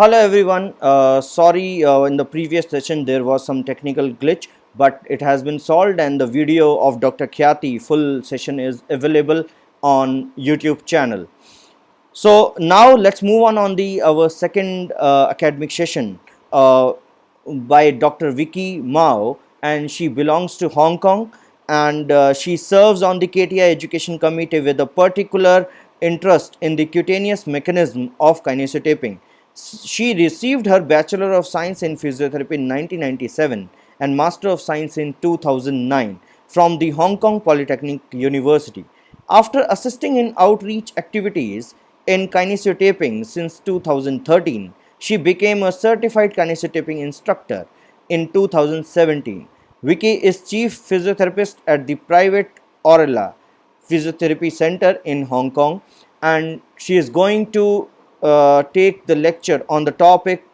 Hello everyone. Sorry, in the previous session there was some technical glitch, but it has been solved, and the video of Dr. Khyati full session is available on YouTube channel. So now let's move on the our second academic session by Dr. Vicky Mao, and she belongs to Hong Kong, and she serves on the KTI Education Committee with a particular interest in the cutaneous mechanism of kinesio taping. She received her Bachelor of Science in Physiotherapy in 1997 and Master of Science in 2009 from the Hong Kong Polytechnic University. After assisting in outreach activities in kinesio taping since 2013, she became a certified kinesio taping instructor in 2017. Vicky is chief physiotherapist at the private Orella Physiotherapy Center in Hong Kong, and she is going to take the lecture on the topic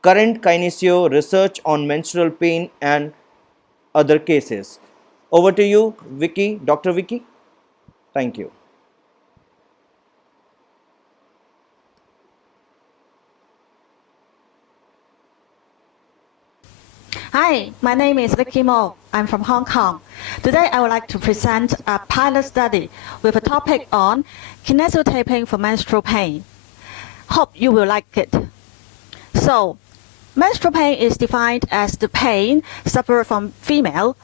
current kinesio research on menstrual pain and other cases. Over to you, Vicky, Dr. Vicky. Thank you. Hi, my name is Vicky Mo. I'm from Hong Kong. Today I would like to present a pilot study with a topic on kinesio taping for menstrual pain. Hope you will like it. So, menstrual pain is defined as the pain suffered from female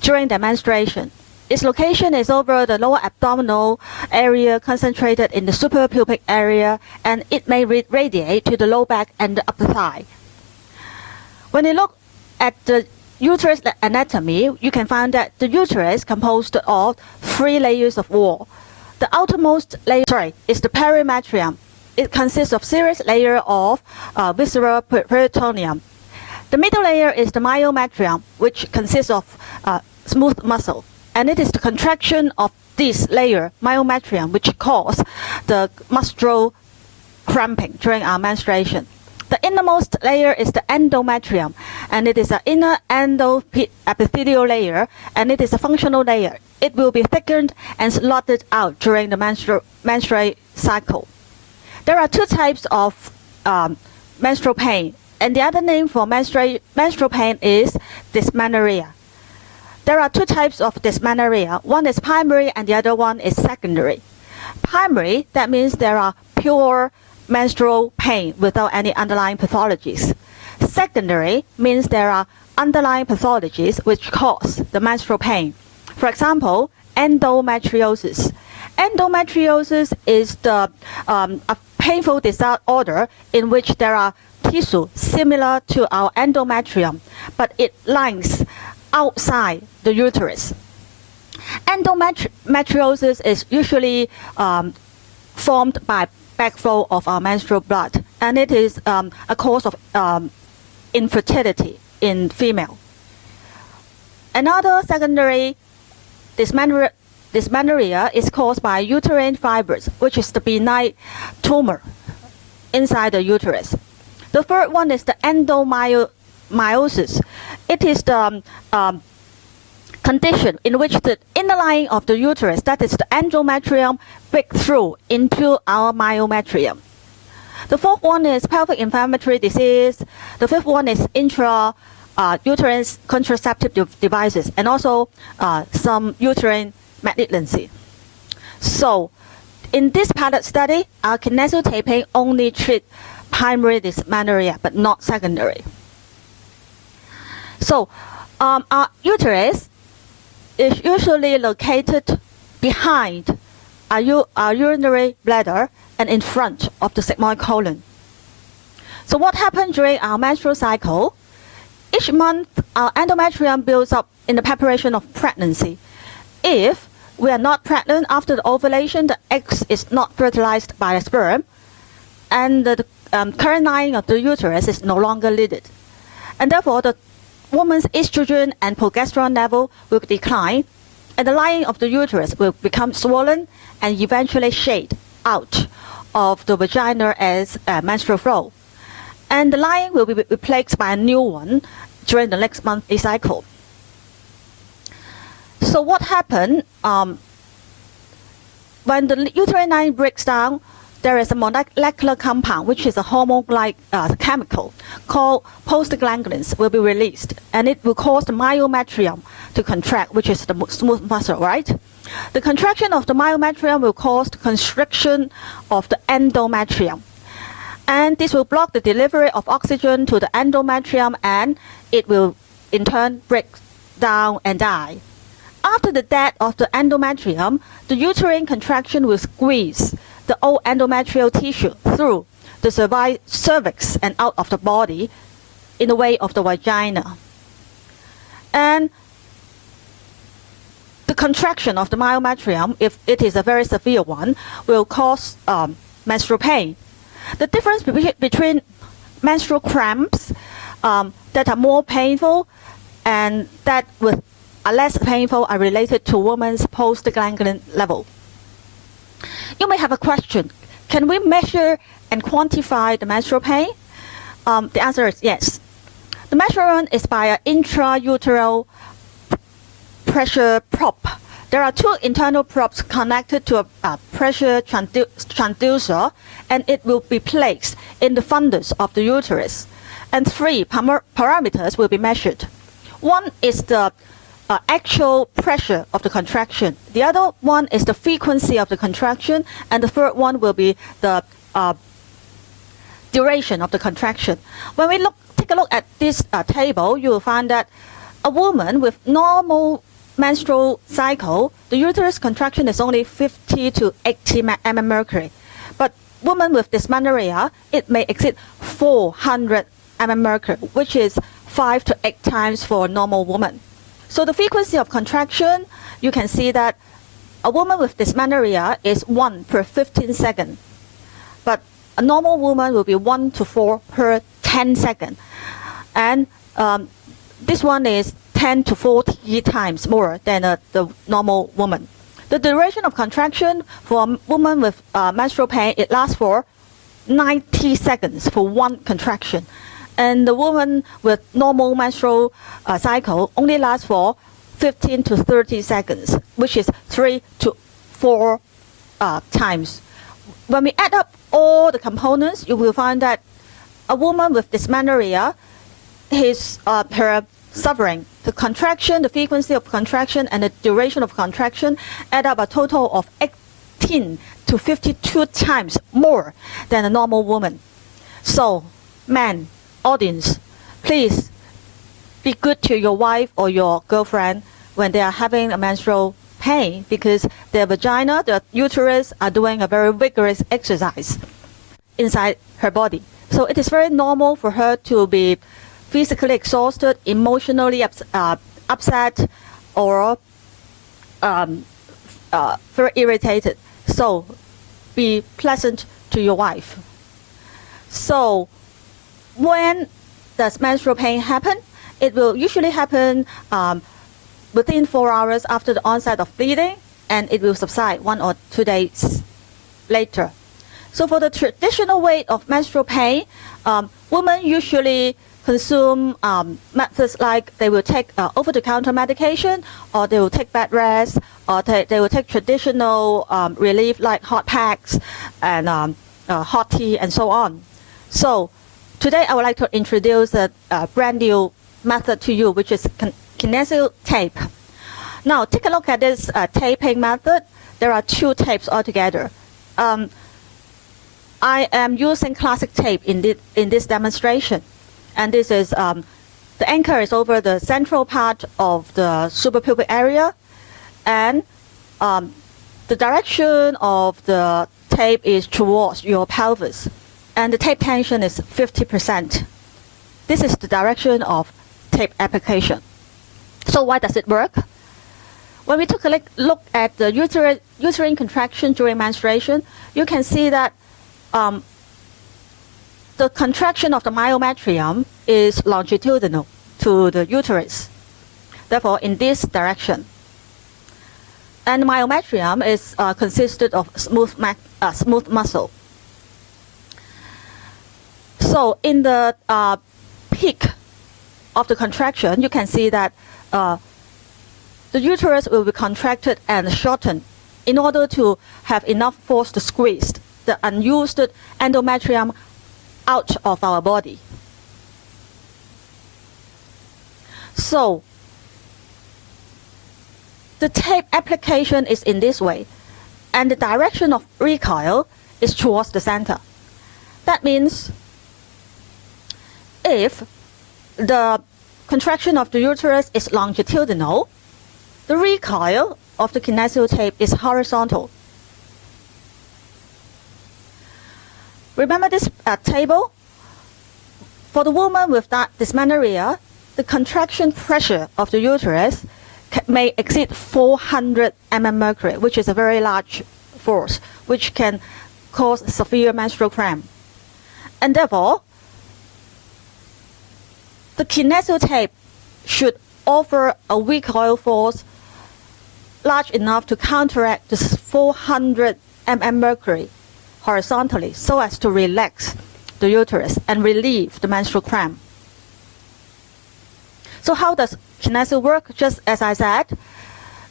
during their menstruation. Its location is over the lower abdominal area, concentrated in the suprapubic area, and it may radiate to the low back and the upper thigh. When you look at the uterus anatomy, you can find that the uterus is composed of 3 layers of wall. The outermost layer is the perimetrium. It consists of series layer of visceral peritoneum. The middle layer is the myometrium, which consists of smooth muscle, and it is the contraction of this layer, myometrium, which cause the menstrual cramping during our menstruation. The innermost layer is the endometrium, and it is an inner endoepithelial layer, and it is a functional layer. It will be thickened and slotted out during the menstrual cycle. There are 2 types of menstrual pain, and the other name for menstrual pain is dysmenorrhea. There are 2 types of dysmenorrhea. One is primary and the other one is secondary. Primary, that means there are pure menstrual pain without any underlying pathologies. Secondary means there are underlying pathologies which cause the menstrual pain. For example, endometriosis. Endometriosis is a painful disorder in which there are tissue similar to our endometrium, but it lies outside the uterus. Endometriosis is usually formed by backflow of our menstrual blood, and it is a cause of infertility in female. Another secondary dysmenorrhea is caused by uterine fibers, which is the benign tumor inside the uterus. The third one is the endomyosis. It is the condition in which the inner lining of the uterus, that is the endometrium, break through into our myometrium. The fourth one is pelvic inflammatory disease. The fifth one is uterine contraceptive devices, and also some uterine malignancy. So, in this pilot study, our kinesio taping only treat primary dysmenorrhea, but not secondary. So, our uterus is usually located behind our urinary bladder and in front of the sigmoid colon. So what happens during our menstrual cycle? Each month, our endometrium builds up in the preparation of pregnancy. If we are not pregnant after the ovulation, the egg is not fertilized by the sperm, and the current lining of the uterus is no longer lidded. And therefore, the woman's estrogen and progesterone level will decline, and the lining of the uterus will become swollen and eventually shed out of the vagina as menstrual flow. And the lining will be replaced by a new one during the next monthly cycle. So what happened when the uterine lining breaks down? there is a molecular compound, which is a hormone-like chemical called prostaglandins, will be released, and it will cause the myometrium to contract, which is the smooth muscle, right? The contraction of the myometrium will cause the constriction of the endometrium, and this will block the delivery of oxygen to the endometrium, and it will in turn break down and die. After the death of the endometrium, the uterine contraction will squeeze the old endometrial tissue through the cervix and out of the body in the way of the vagina. And the contraction of the myometrium, if it is a very severe one, will cause menstrual pain. The difference between menstrual cramps that are more painful and that are less painful are related to women's prostaglandin level. You may have a question: can we measure and quantify the menstrual pain? The answer is yes. The measurement is by an intrauteral pressure probe. There are two internal probes connected to a pressure transducer, and it will be placed in the fundus of the uterus. And three parameters will be measured. One is the actual pressure of the contraction. The other one is the frequency of the contraction, and the third one will be the duration of the contraction. When we take a look at this table, you will find that a woman with normal menstrual cycle, the uterus contraction is only 50 to 80 mmHg. But women with dysmenorrhea, it may exceed 400 mmHg, which is 5 to 8 times for a normal woman. So the frequency of contraction, you can see that a woman with dysmenorrhea is 1 per 15 seconds. But a normal woman will be 1 to 4 per 10 seconds. And this one is 10 to 40 times more than the normal woman. The duration of contraction for a woman with menstrual pain, it lasts for 90 seconds for one contraction. And the woman with normal menstrual cycle only lasts for 15 to 30 seconds, which is 3 to 4 times. When we add up all the components, you will find that a woman with dysmenorrhea, her suffering, the contraction, the frequency of contraction, and the duration of contraction add up a total of 18 to 52 times more than a normal woman. So, men, audience, please be good to your wife or your girlfriend when they are having a menstrual pain, because their vagina, their uterus are doing a very vigorous exercise inside her body. So it is very normal for her to be physically exhausted, emotionally upset, or very irritated. So be pleasant to your wife. So when does menstrual pain happen? It will usually happen within 4 hours after the onset of bleeding, and it will subside 1 or 2 days later. So for the traditional way of menstrual pain, women usually consume methods like they will take over-the-counter medication, or they will take bed rest, or they will take traditional relief like hot packs and hot tea and so on. So today I would like to introduce a brand new method to you, which is Kinesio tape. Now take a look at this taping method. There are 2 tapes altogether. I am using classic tape in this demonstration. And this is, the anchor is over the central part of the suprapubic area, and the direction of the tape is towards your pelvis, and the tape tension is 50%. This is the direction of tape application. So why does it work? When we took a look at the uterine contraction during menstruation, you can see that the contraction of the myometrium is longitudinal to the uterus, therefore in this direction. And the myometrium is consisted of smooth muscle. So in the peak of the contraction, you can see that the uterus will be contracted and shortened in order to have enough force to squeeze the unused endometrium out of our body. So the tape application is in this way, and the direction of recoil is towards the center. That means if the contraction of the uterus is longitudinal, the recoil of the kinesio tape is horizontal. Remember this table? For the woman with that dysmenorrhea, the contraction pressure of the uterus may exceed 400 mmHg, which is a very large force, which can cause severe menstrual cramp. And therefore, the kinesio tape should offer a recoil force large enough to counteract this 400 mmHg horizontally, so as to relax the uterus and relieve the menstrual cramp. So how does kinesio work? Just as I said,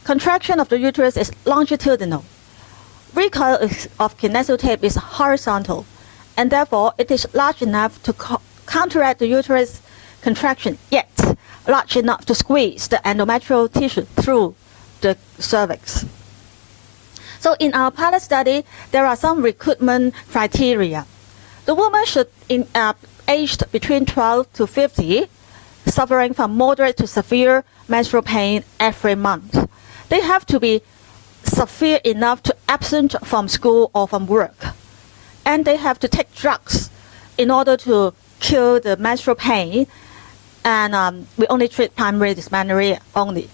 contraction of the uterus is longitudinal. Recoil of kinesio tape is horizontal, and therefore it is large enough to counteract the uterus contraction, yet large enough to squeeze the endometrial tissue through the cervix. So in our pilot study, there are some recruitment criteria. The woman should be aged between 12 to 50, suffering from moderate to severe menstrual pain every month. They have to be severe enough to absent from school or from work. And they have to take drugs in order to cure the menstrual pain. And we only treat primary dysmenorrhea only.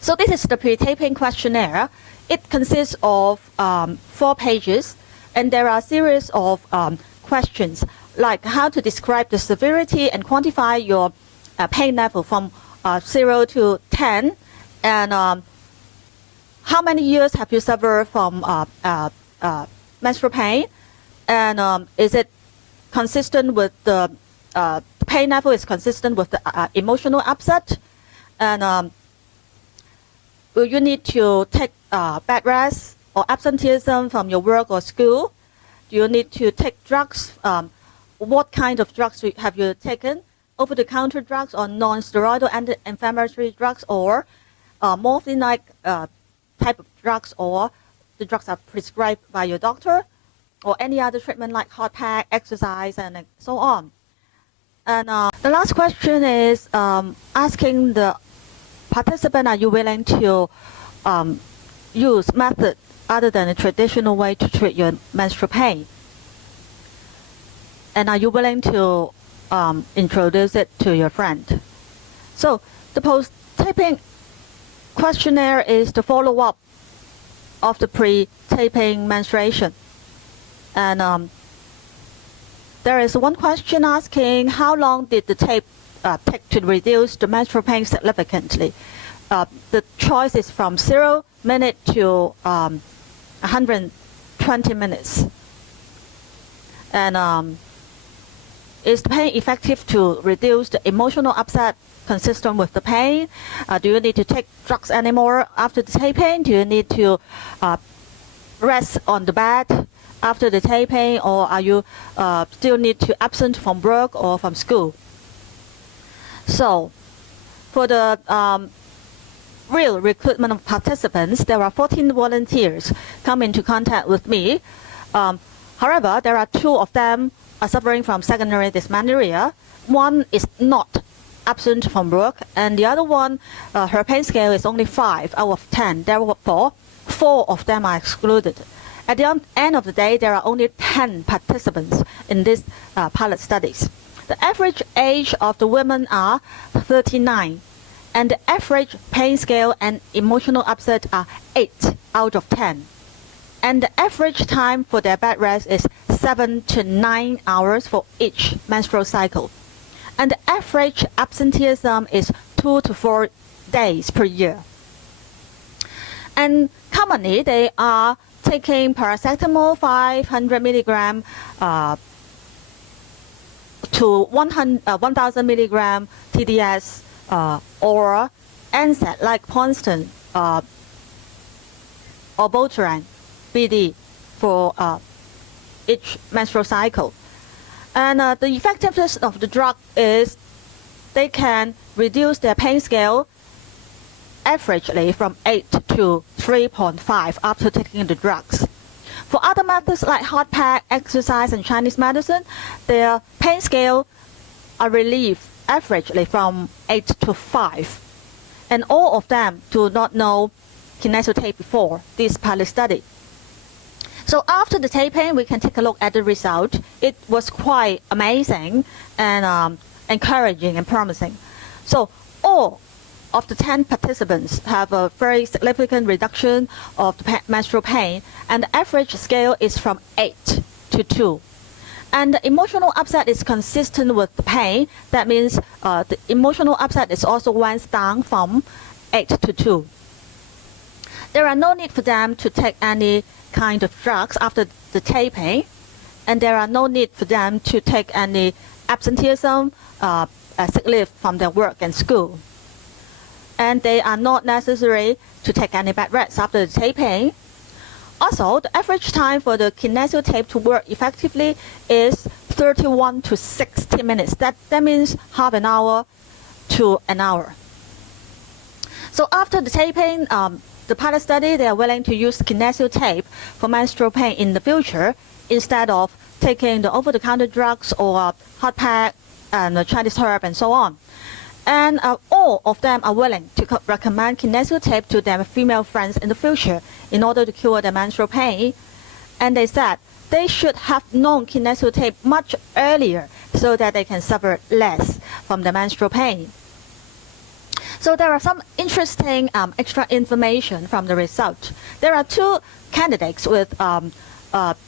So this is the pre-taping questionnaire. It consists of 4 pages, and there are a series of questions like how to describe the severity and quantify your pain level from 0 to 10, and how many years have you suffered from menstrual pain, and is it consistent with the pain level is consistent with the emotional upset, and will you need to take bed rest or absenteeism from your work or school? Do you need to take drugs? What kind of drugs have you taken? Over-the-counter drugs or non-steroidal anti-inflammatory drugs, or morphine-like type of drugs, or the drugs are prescribed by your doctor, or any other treatment like hot pack, exercise, and so on. And the last question is asking the participant, are you willing to use method other than the traditional way to treat your menstrual pain? And are you willing to introduce it to your friend? So the post-taping questionnaire is the follow-up of the pre-taping menstruation. And there is one question asking, how long did the tape take to reduce the menstrual pain significantly? The choice is from 0 minutes to 120 minutes. And is the pain effective to reduce the emotional upset consistent with the pain? Do you need to take drugs anymore after the taping? Do you need to rest on the bed after the taping, or are you still need to absent from work or from school? So for the real recruitment of participants, there are 14 volunteers come into contact with me. However, there are 2 of them are suffering from secondary dysmenorrhea. One is not absent from work, and the other one, her pain scale is only 5 out of 10. Therefore, 4 of them are excluded. At the end of the day, there are only 10 participants in these pilot studies. The average age of the women are 39, and the average pain scale and emotional upset are 8 out of 10. And the average time for their bed rest is 7 to 9 hours for each menstrual cycle. And the average absenteeism is 2 to 4 days per year. And commonly, they are taking paracetamol 500 milligram to 1,000 milligram TDS or NSAID like Ponston or Uterine BD for each menstrual cycle. And the effectiveness of the drug is they can reduce their pain scale averagely from 8 to 3.5 after taking the drugs. For other methods like hot pack, exercise, and Chinese medicine, their pain scale are relieved averagely from 8 to 5. And all of them do not know Kinesio tape before this pilot study. So after the taping, we can take a look at the result. It was quite amazing and encouraging and promising. So all of the 10 participants have a very significant reduction of the menstrual pain, and the average scale is from 8 to 2. And the emotional upset is consistent with the pain. That means the emotional upset is also went down from 8 to 2. There are no need for them to take any kind of drugs after the taping, and there are no need for them to take any absenteeism, sick leave from their work and school. And they are not necessary to take any bed rest after the taping. Also, the average time for the Kinesio tape to work effectively is 31 to 60 minutes. That means half an hour to an hour. So after the taping, the pilot study, they are willing to use Kinesio tape for menstrual pain in the future instead of taking the over-the-counter drugs or hot pack and the Chinese herb and so on. And all of them are willing to recommend Kinesio tape to their female friends in the future in order to cure their menstrual pain. And they said they should have known Kinesio tape much earlier so that they can suffer less from the menstrual pain. So there are some interesting extra information from the result. There are 2 candidates with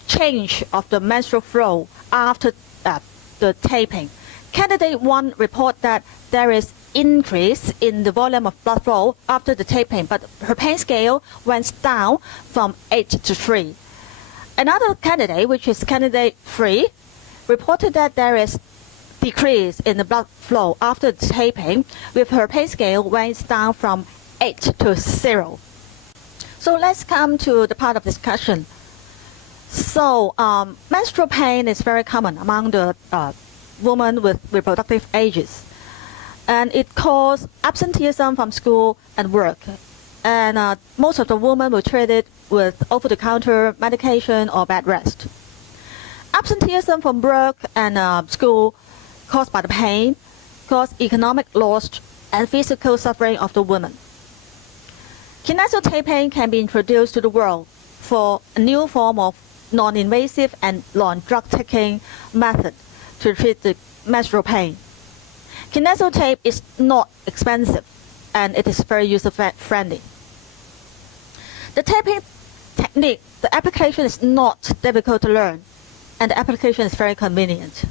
change of the menstrual flow after the taping. Candidate 1 report that there is increase in the volume of blood flow after the taping, but her pain scale went down from 8 to 3. Another candidate, which is candidate 3, reported that there is decrease in the blood flow after the taping, with her pain scale went down from 8 to 0. So let's come to the part of discussion. So menstrual pain is very common among the women with reproductive ages, and it causes absenteeism from school and work. And most of the women were treated with over-the-counter medication or bed rest. Absenteeism from work and school caused by the pain cause economic loss and physical suffering of the women. Kinesio taping can be introduced to the world for a new form of non-invasive and non-drug taking method to treat the menstrual pain. Kinesio tape is not expensive and it is very user-friendly. The taping technique, the application is not difficult to learn, and the application is very convenient.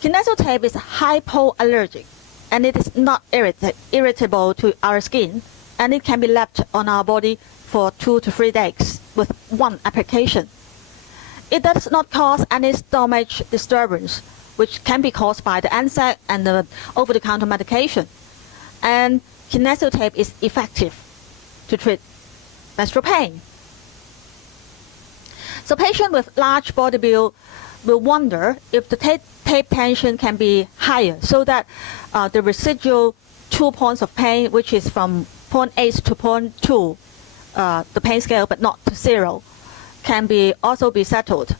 Kinesio tape is hypoallergic, and it is not irritable to our skin, and it can be left on our body for 2 to 3 days with 1 application. It does not cause any stomach disturbance, which can be caused by the NSAID and the over-the-counter medication. And Kinesio tape is effective to treat menstrual pain. So patients with large body build will wonder if the tape tension can be higher so that the residual 2 points of pain, which is from 0.8 to 0.2, the pain scale but not to 0, can also be settled.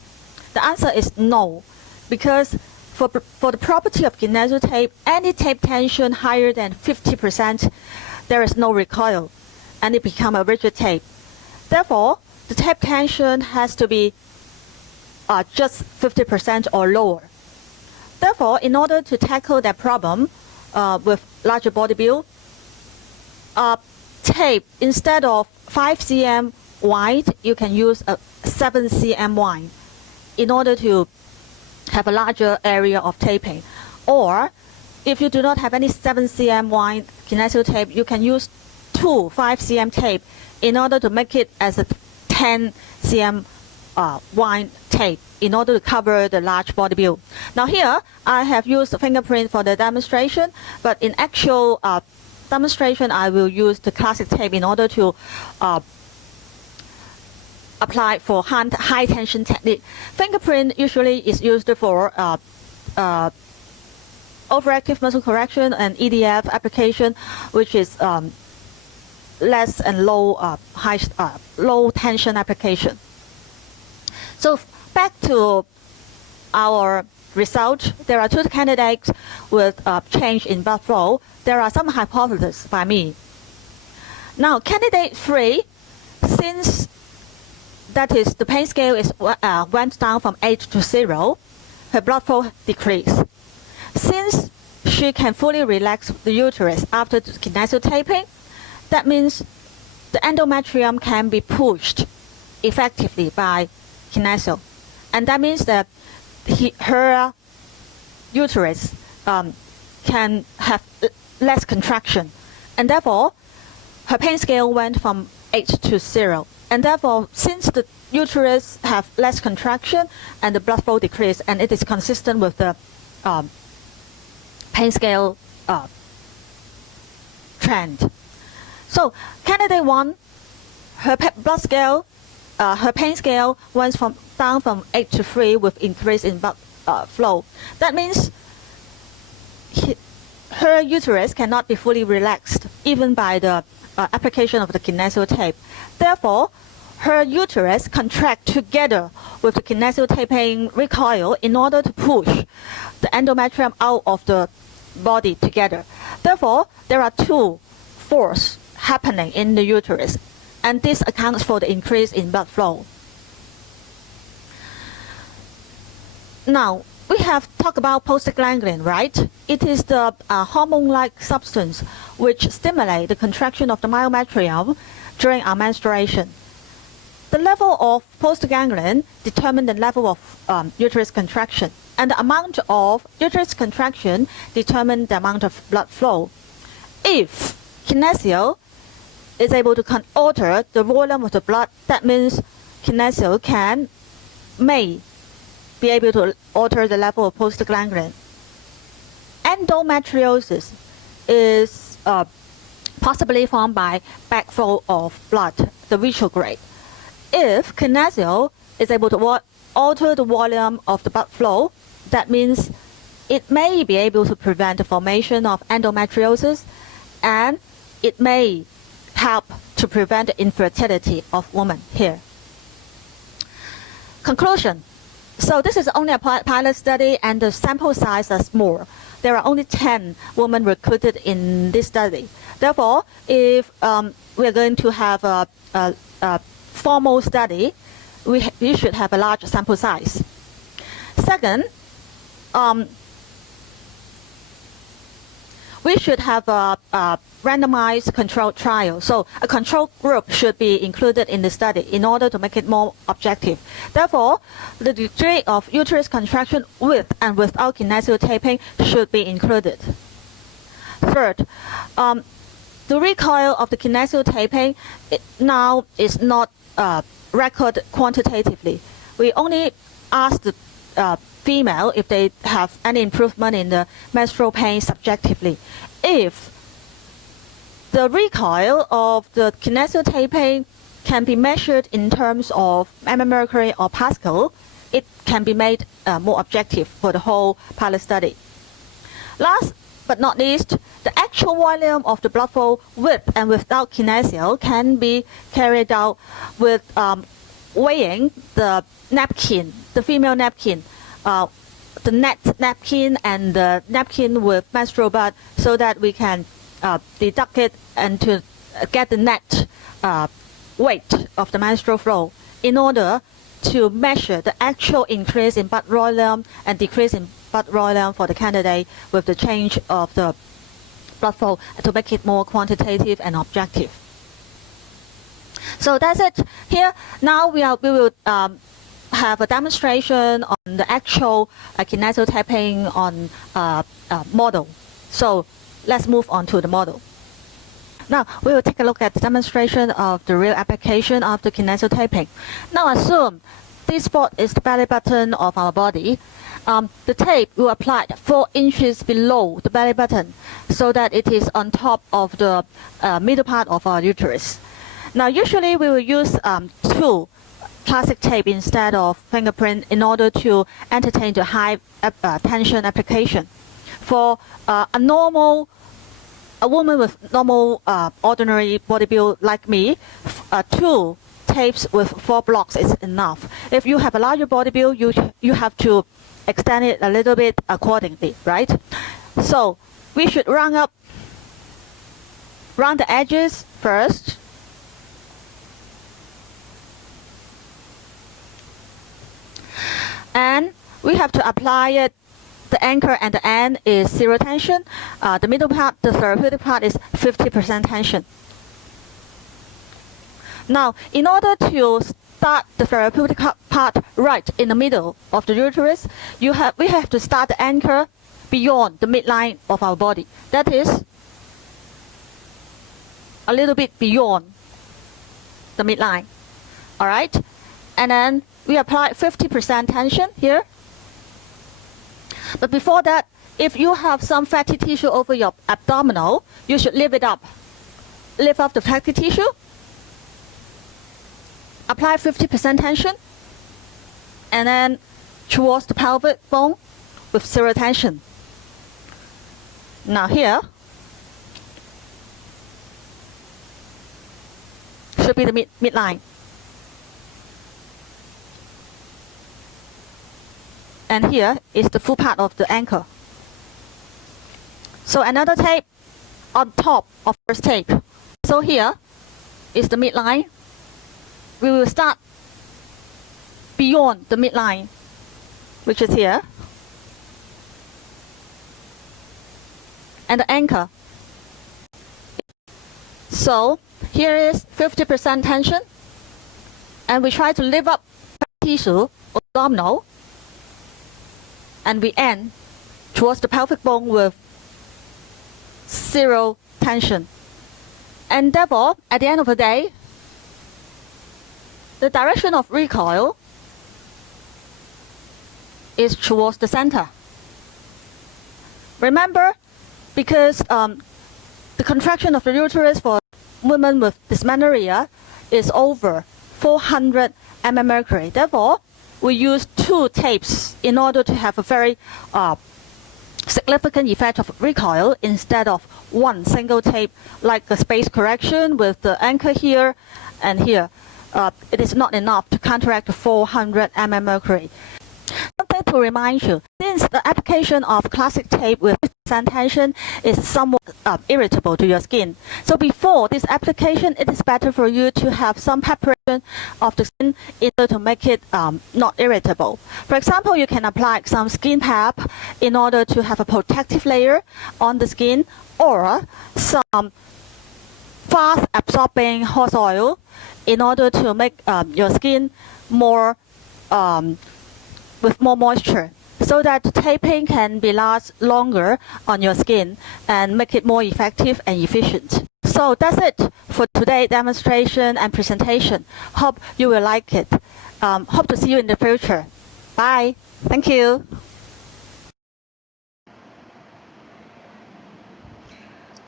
The answer is no, because for the property of Kinesio tape, any tape tension higher than 50%, there is no recoil, and it becomes a rigid tape. Therefore, the tape tension has to be just 50% or lower. Therefore, in order to tackle that problem with larger body build, tape, instead of 5 cm wide, you can use a 7 cm wide in order to have a larger area of taping. Or, if you do not have any 7 cm wide Kinesio tape, you can use 2 5 cm tape in order to make it as a 10 cm wide tape in order to cover the large body build. Now here, I have used the fingerprint for the demonstration, but in actual demonstration, I will use the classic tape in order to applied for high tension technique. Fingerprint usually is used for overactive muscle correction and EDF application, which is less and low tension application. So back to our result, there are two candidates with change in blood flow. There are some hypotheses by me. Now, candidate 3, since that is the pain scale went down from 8 to 0, her blood flow decreased. Since she can fully relax the uterus after the kinesio taping, that means the endometrium can be pushed effectively by kinesio. And that means that her uterus can have less contraction. And therefore, her pain scale went from 8 to 0. And therefore, since the uterus have less contraction and the blood flow decrease, and it is consistent with the pain scale trend. So candidate 1, her pain scale went down from 8 to 3 with increase in blood flow. That means her uterus cannot be fully relaxed even by the application of the kinesio tape. Therefore, her uterus contract together with the kinesio taping recoil in order to push the endometrium out of the body together. Therefore, there are two forces happening in the uterus, and this accounts for the increase in blood flow. Now, we have talked about prostaglandin, right? It is the hormone-like substance which stimulates the contraction of the myometrium during our menstruation. The level of prostaglandin determines the level of uterus contraction, and the amount of uterus contraction determines the amount of blood flow. If kinesio is able to alter the volume of the blood, that means kinesio may be able to alter the level of prostaglandin. Endometriosis is possibly formed by backflow of blood, the retrograde. If kinesio is able to alter the volume of the blood flow, that means it may be able to prevent the formation of endometriosis, and it may help to prevent the infertility of women here. Conclusion. So this is only a pilot study, and the sample size is small. There are only 10 women recruited in this study. Therefore, if we are going to have a formal study, we should have a large sample size. Second, we should have a randomized controlled trial. So a control group should be included in the study in order to make it more objective. Therefore, the degree of uterus contraction with and without kinesio taping should be included. Third, the recoil of the kinesio taping now is not recorded quantitatively. We only ask the female if they have any improvement in the menstrual pain subjectively. If the recoil of the kinesio taping can be measured in terms of mmHg or Pascal, it can be made more objective for the whole pilot study. Last but not least, the actual volume of the blood flow with and without kinesio can be carried out with weighing the napkin, the female napkin, the net napkin and the napkin with menstrual blood, so that we can deduct it and to get the net weight of the menstrual flow in order to measure the actual increase in blood volume and decrease in blood volume for the candidate with the change of the blood flow to make it more quantitative and objective. So that's it. Here now we will have a demonstration on the actual kinesio taping on model. So let's move on to the model. Now we will take a look at the demonstration of the real application of the kinesio taping. Now assume this spot is the belly button of our body. The tape will apply 4 inches below the belly button so that it is on top of the middle part of our uterus. Now usually we will use 2 classic tape instead of fingerprint in order to entertain the high tension application. For a woman with normal ordinary body build like me, 2 tapes with 4 blocks is enough. If you have a larger body build, you have to extend it a little bit accordingly, right? So we should round the edges first. And we have to apply it. The anchor and the end is 0 tension. The middle part, the therapeutic part, is 50% tension. Now, in order to start the therapeutic part right in the middle of the uterus, we have to start the anchor beyond the midline of our body. That is a little bit beyond the midline. All right? And then we apply 50% tension here. But before that, if you have some fatty tissue over your abdominal, you should lift it up. Lift up the fatty tissue. Apply 50% tension. And then towards the pelvic bone with 0 tension. Now here should be the midline. And here is the full part of the anchor. So another tape on top of first tape. So here is the midline. We will start beyond the midline, which is here. And the anchor. So here is 50% tension. And we try to lift up tissue, abdominal. And we end towards the pelvic bone with 0 tension. And therefore, at the end of the day, the direction of recoil is towards the center. Remember, because the contraction of the uterus for women with dysmenorrhea is over 400 mmHg. Therefore, we use 2 tapes in order to have a very significant effect of recoil instead of 1 single tape like a space correction with the anchor here and here. It is not enough to counteract the 400 mmHg. Something to remind you, since the application of classic tape with 50% tension is somewhat irritable to your skin. So before this application, it is better for you to have some preparation of the skin in order to make it not irritable. For example, you can apply some skin pap in order to have a protective layer on the skin, or some fast absorbing horse oil in order to make your skin more with more moisture, so that the taping can be last longer on your skin and make it more effective and efficient. So that's it for today's demonstration and presentation. Hope you will like it. Hope to see you in the future. Bye. Thank you.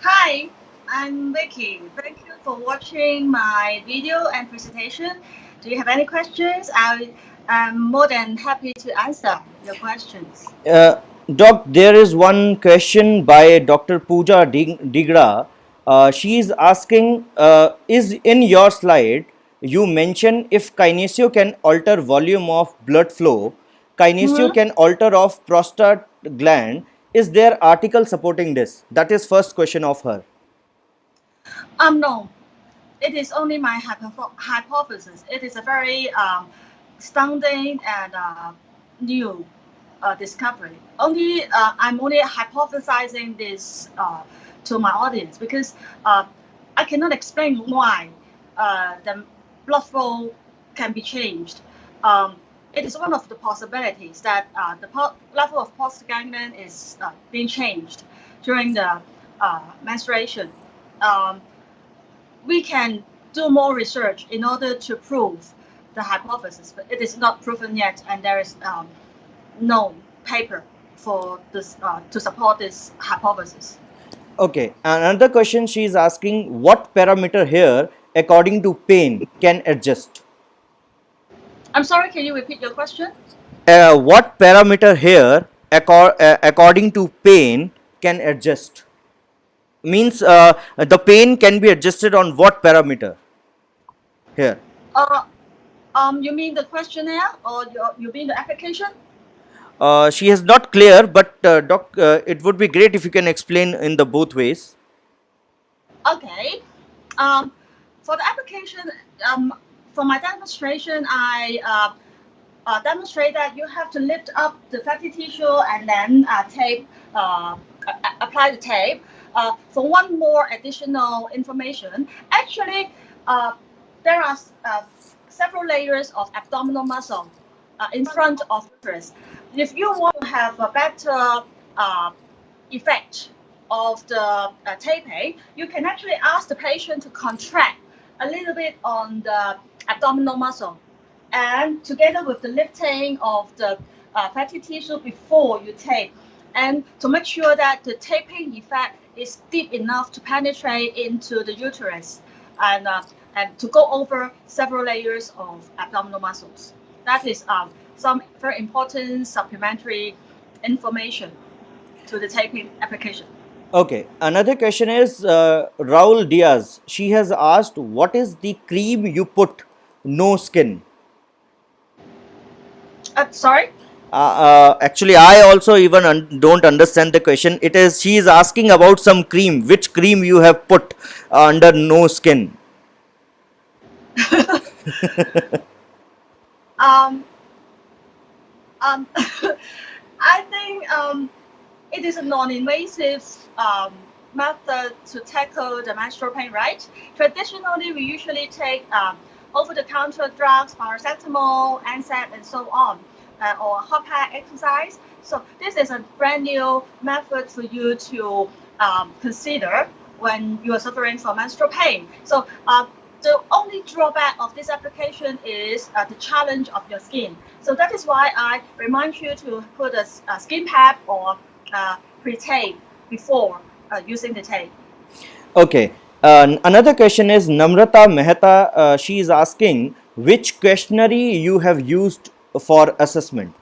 Hi, I'm Vicky. Thank you for watching my video and presentation. Do you have any questions? I'm more than happy to answer your questions. Doc, there is one question by Dr. Pooja Digra. She is asking, is in your slide, you mention if kinesio can alter volume of blood flow, kinesio can alter of prostate gland. Is there article supporting this? That is first question of her. No, it is only my hypothesis. It is a very stunning and new discovery. I'm only hypothesizing this to my audience because I cannot explain why the blood flow can be changed. It is one of the possibilities that the level of prostaglandin is being changed during the menstruation. We can do more research in order to prove the hypothesis, but it is not proven yet, and there is no paper for this to support this hypothesis. Okay, another question she is asking, what parameter here according to pain can adjust? I'm sorry, can you repeat your question? What parameter here, according to pain, can adjust? Means the pain can be adjusted on what parameter here? Uh, you mean the questionnaire or you mean the application? She is not clear, but it would be great if you can explain in the both ways. Okay. Um, for the application, um, for my demonstration, I demonstrate that you have to lift up the fatty tissue and then apply the tape. For one more additional information, actually, uh, there are several layers of abdominal muscle in front of uterus. If you want to have a better uh, effect of the taping, you can actually ask the patient to contract a little bit on the abdominal muscle, and together with the lifting of the fatty tissue before you tape, and to make sure that the taping effect is deep enough to penetrate into the uterus, and and to go over several layers of abdominal muscles. That is some very important supplementary information to the taping application. Okay, another question is Raul Diaz. She has asked, what is the cream you put? No skin. Sorry? Actually, I also even don't understand the question. It is, she is asking about some cream. Which cream you have put under no skin? um, um, I think it is a non-invasive method to tackle the menstrual pain, right? Traditionally, we usually take over-the-counter drugs, paracetamol, NSAID, and so on, or hot pack exercise. So this is a brand new method for you to consider when you are suffering from menstrual pain. So the only drawback of this application is the challenge of your skin. So that is why I remind you to put a skin pad or pre-tape before using the tape. Okay. Another question is Namrata Mehta. She is asking, which questionnaire you have used for assessment?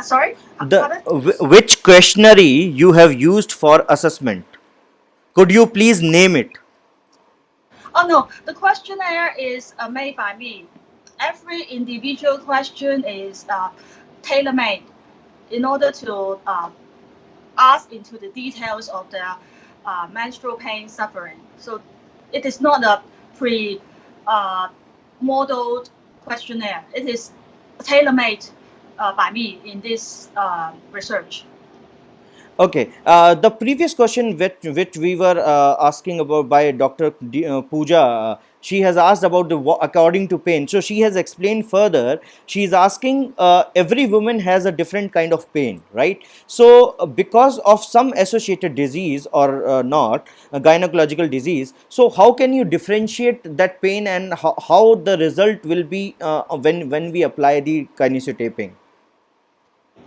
Sorry? The Pardon? which questionnaire you have used for assessment? Could you please name it? Oh no, the questionnaire is made by me. Every individual question is tailor-made in order to ask into the details of the menstrual pain suffering. So it is not a pre-modeled questionnaire. It is tailor-made by me in this research. Okay. The previous question which we were asking about by Dr. Pooja, she has asked about the according to pain. So she has explained further. She is asking every woman has a different kind of pain, right? So because of some associated disease or not, a gynecological disease. So how can you differentiate that pain and how the result will be when we apply the kinesio taping?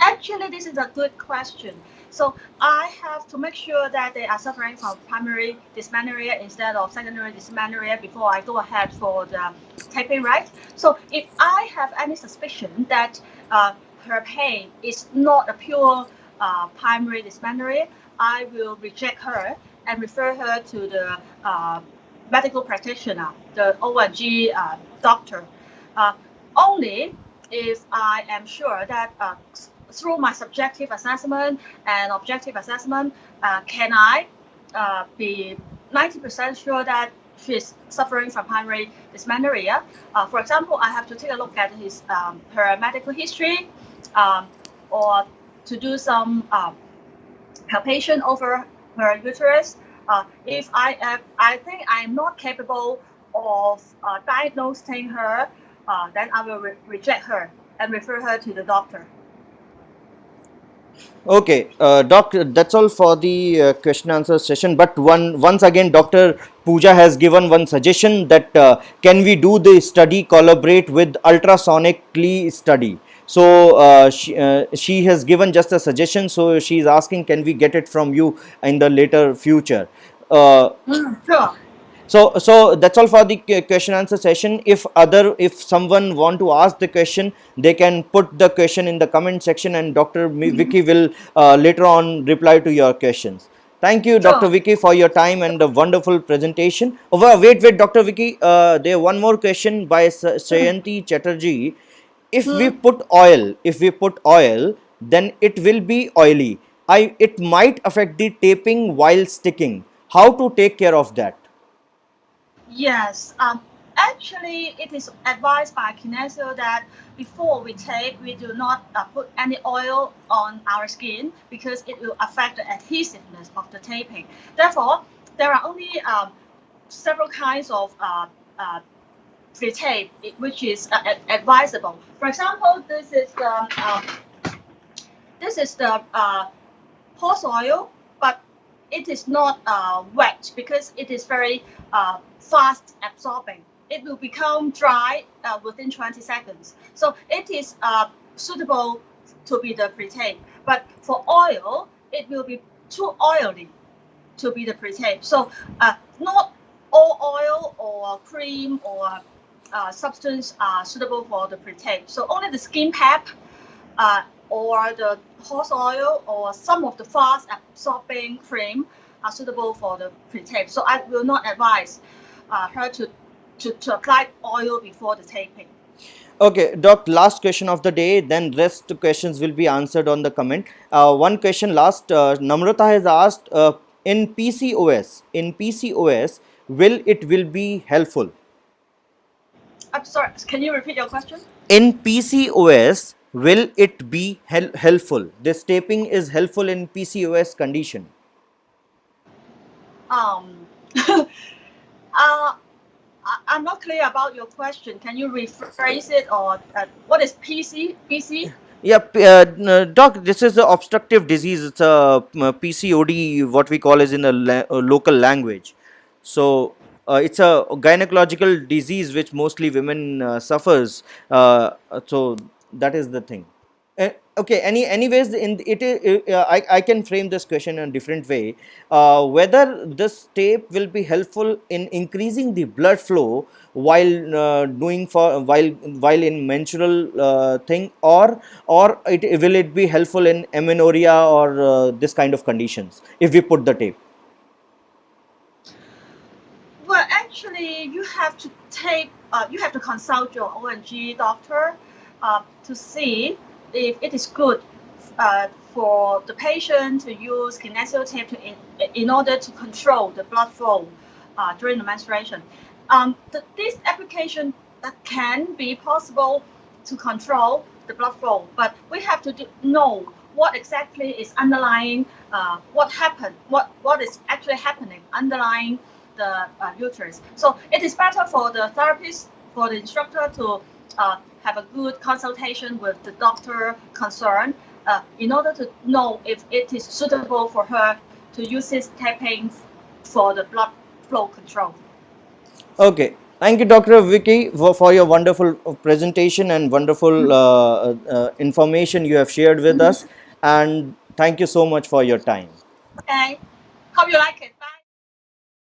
Actually, this is a good question. So I have to make sure that they are suffering from primary dysmenorrhea instead of secondary dysmenorrhea before I go ahead for the taping, right? So if I have any suspicion that her pain is not a pure primary dysmenorrhea, I will reject her and refer her to the medical practitioner, the ONG doctor. Uh, Only if I am sure that through my subjective assessment and objective assessment, can I be 90% sure that she's suffering from primary dysmenorrhea? For example, I have to take a look at her medical history, um, or to do some palpation over her uterus. If I think I'm not capable of diagnosing her, then I will reject her and refer her to the doctor. Okay, doctor, that's all for the question answer session. But once again, Dr. Pooja has given one suggestion that can we do the study collaborate with ultrasonically study. So she has given just a suggestion. So she is asking, can we get it from you in the later future? Uh, Sure. So that's all for the question answer session. If someone want to ask the question, they can put the question in the comment section, and Dr. Vicky will later on reply to your questions. Thank you, Sure. Dr. Vicky, for your time and the wonderful presentation. Oh, wait, Dr. Vicky. There one more question by Sayanti Chatterjee. If we put oil, then it will be oily. It might affect the taping while sticking. How to take care of that? Yes, actually, it is advised by Kinesio that before we tape, we do not put any oil on our skin because it will affect the adhesiveness of the taping. Therefore, there are only several kinds of pre-tape which is advisable. For example, this is the horse oil, but it is not wet because it is very fast absorbing. It will become dry within 20 seconds. So it is suitable to be the pre-tape. But for oil, it will be too oily to be the pre-tape. So not all oil or cream or substance are suitable for the pre-tape. So only the skin pap or the horse oil or some of the fast absorbing cream are suitable for the pre-tape. So I will not advise her to apply oil before the taping. Okay, Doc, last question of the day, then rest questions will be answered on the comment. One question last, Namrata has asked, in PCOS, will be helpful? I'm sorry, can you repeat your question? In PCOS, will it be helpful? This taping is helpful in PCOS condition. Um, I'm not clear about your question. Can you rephrase it, or what is PC? Yeah, Doc, this is a obstructive disease. It's a PCOD, what we call is in a local language. So it's a gynecological disease which mostly women suffers. So that is the thing. Okay. Anyways, I can frame this question in a different way. Whether this tape will be helpful in increasing the blood flow while while in menstrual thing, or will it be helpful in amenorrhea or this kind of conditions if we put the tape? Well, actually, you have to you have to consult your ONG doctor to see if it is good for the patient to use kinesio tape in order to control the blood flow during the menstruation. This application can be possible to control the blood flow, but we have to know what exactly is underlying what is actually happening underlying the uterus. So it is better for the therapist, for the instructor to have a good consultation with the doctor concerned in order to know if it is suitable for her to use this taping for the blood flow control. Okay. Thank you, Dr. Vicky, for your wonderful presentation and wonderful information you have shared with us. And thank you so much for your time. Okay, hope you like it.